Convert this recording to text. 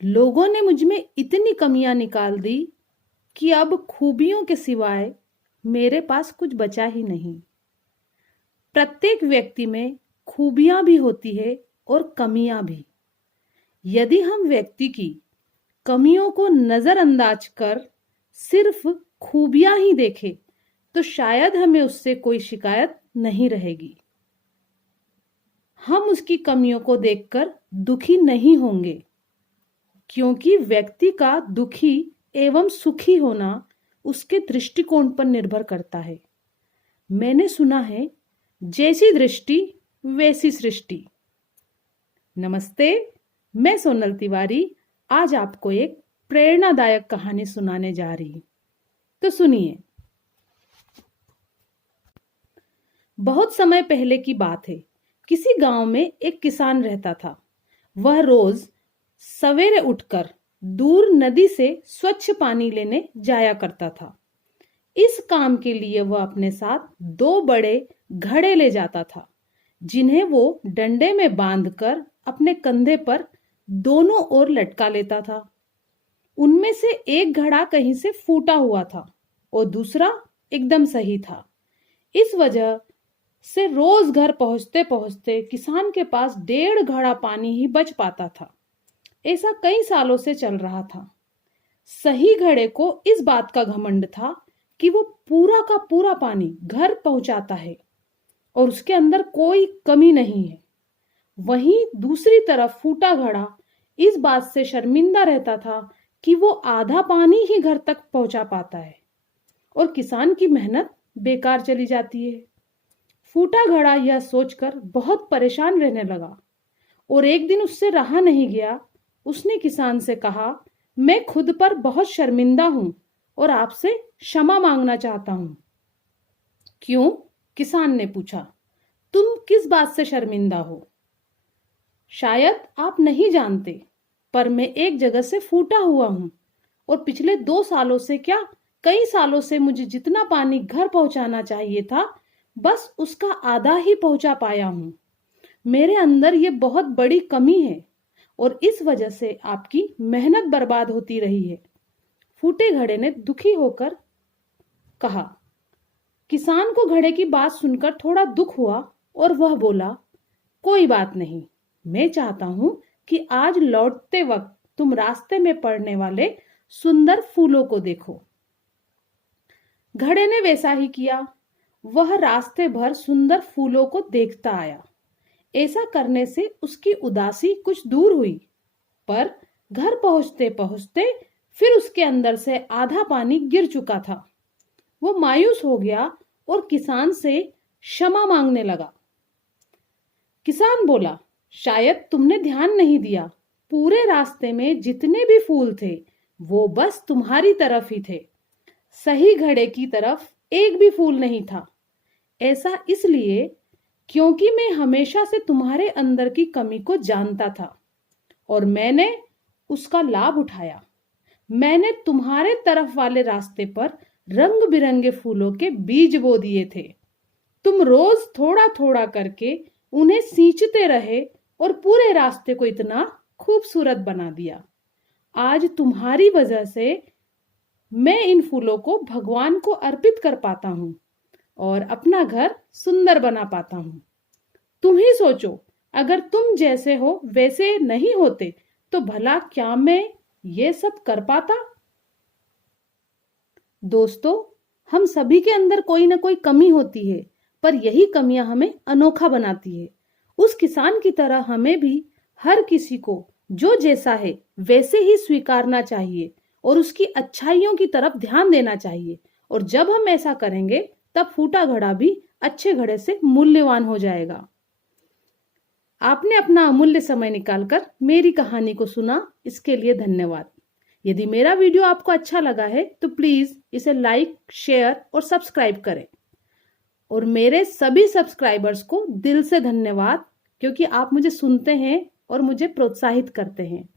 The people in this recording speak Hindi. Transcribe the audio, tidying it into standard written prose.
लोगों ने मुझ में इतनी कमियां निकाल दी कि अब खूबियों के सिवाय मेरे पास कुछ बचा ही नहीं। प्रत्येक व्यक्ति में खूबियां भी होती है और कमियां भी। यदि हम व्यक्ति की कमियों को नजरअंदाज कर सिर्फ खूबियां ही देखें तो शायद हमें उससे कोई शिकायत नहीं रहेगी। हम उसकी कमियों को देखकर दुखी नहीं होंगे, क्योंकि व्यक्ति का दुखी एवं सुखी होना उसके दृष्टिकोण पर निर्भर करता है। मैंने सुना है, जैसी दृष्टि वैसी सृष्टि। नमस्ते, मैं सोनल तिवारी आज आपको एक प्रेरणादायक कहानी सुनाने जा रही। तो सुनिए। बहुत समय पहले की बात है। किसी गांव में एक किसान रहता था। वह रोज सवेरे उठकर दूर नदी से स्वच्छ पानी लेने जाया करता था। इस काम के लिए वह अपने साथ 2 बड़े घड़े ले जाता था, जिन्हें वो डंडे में बांधकर अपने कंधे पर दोनों ओर लटका लेता था। उनमें से एक घड़ा कहीं से फूटा हुआ था और दूसरा एकदम सही था। इस वजह से रोज घर पहुंचते पहुंचते किसान के पास 1.5 घड़ा पानी ही बच पाता था। ऐसा कई सालों से चल रहा था। सही घड़े को इस बात का घमंड था कि वो पूरा का पूरा पानी घर पहुंचाता है और उसके अंदर कोई कमी नहीं है। वहीं दूसरी तरफ फूटा घड़ा इस बात से शर्मिंदा रहता था कि वो आधा पानी ही घर तक पहुंचा पाता है और किसान की मेहनत बेकार चली जाती है। फूटा घड़ा यह सोचकर बहुत परेशान रहने लगा और एक दिन उससे रहा नहीं गया। उसने किसान से कहा, मैं खुद पर बहुत शर्मिंदा हूं और आपसे क्षमा मांगना चाहता हूं। क्यों? किसान ने पूछा। तुम किस बात से शर्मिंदा हो? शायद आप नहीं जानते, पर मैं एक जगह से फूटा हुआ हूं और पिछले 2 सालों से क्या कई सालों से मुझे जितना पानी घर पहुंचाना चाहिए था, बस उसका आधा ही पहुंचा पाया हूं। मेरे अंदर ये बहुत बड़ी कमी है और इस वजह से आपकी मेहनत बर्बाद होती रही है। फूटे घड़े ने दुखी होकर कहा। किसान को घड़े की बात सुनकर थोड़ा दुख हुआ और वह बोला, कोई बात नहीं, मैं चाहता हूं कि आज लौटते वक्त तुम रास्ते में पड़ने वाले सुंदर फूलों को देखो। घड़े ने वैसा ही किया। वह रास्ते भर सुंदर फूलों को देखता आया। ऐसा करने से उसकी उदासी कुछ दूर हुई, पर घर पहुंचते पहुंचते फिर उसके अंदर से आधा पानी गिर चुका था। वो मायूस हो गया और किसान से क्षमा मांगने लगा। किसान बोला, शायद तुमने ध्यान नहीं दिया, पूरे रास्ते में जितने भी फूल थे वो बस तुम्हारी तरफ ही थे। सही घड़े की तरफ एक भी फूल नहीं था। ऐसा इसलिए क्योंकि मैं हमेशा से तुम्हारे अंदर की कमी को जानता था और मैंने उसका लाभ उठाया। मैंने तुम्हारे तरफ वाले रास्ते पर रंग बिरंगे फूलों के बीज बो दिए थे। तुम रोज थोड़ा थोड़ा करके उन्हें सींचते रहे और पूरे रास्ते को इतना खूबसूरत बना दिया। आज तुम्हारी वजह से मैं इन फूलों को भगवान को अर्पित कर पाता हूँ और अपना घर सुंदर बना पाता हूँ। तुम ही सोचो, अगर तुम जैसे हो वैसे नहीं होते तो भला क्या मैं ये सब कर पाता? दोस्तों, हम सभी के अंदर कोई ना कोई कमी होती है, पर यही कमियां हमें अनोखा बनाती है। उस किसान की तरह हमें भी हर किसी को जो जैसा है वैसे ही स्वीकारना चाहिए और उसकी अच्छाइयों की तरफ ध्यान देना चाहिए। और जब हम ऐसा करेंगे तब फूटा घड़ा भी अच्छे घड़े से मूल्यवान हो जाएगा। आपने अपना अमूल्य समय निकालकर मेरी कहानी को सुना, इसके लिए धन्यवाद। यदि मेरा वीडियो आपको अच्छा लगा है तो प्लीज इसे लाइक, शेयर और सब्सक्राइब करें। और मेरे सभी सब्सक्राइबर्स को दिल से धन्यवाद, क्योंकि आप मुझे सुनते हैं और मुझे प्रोत्साहित करते हैं।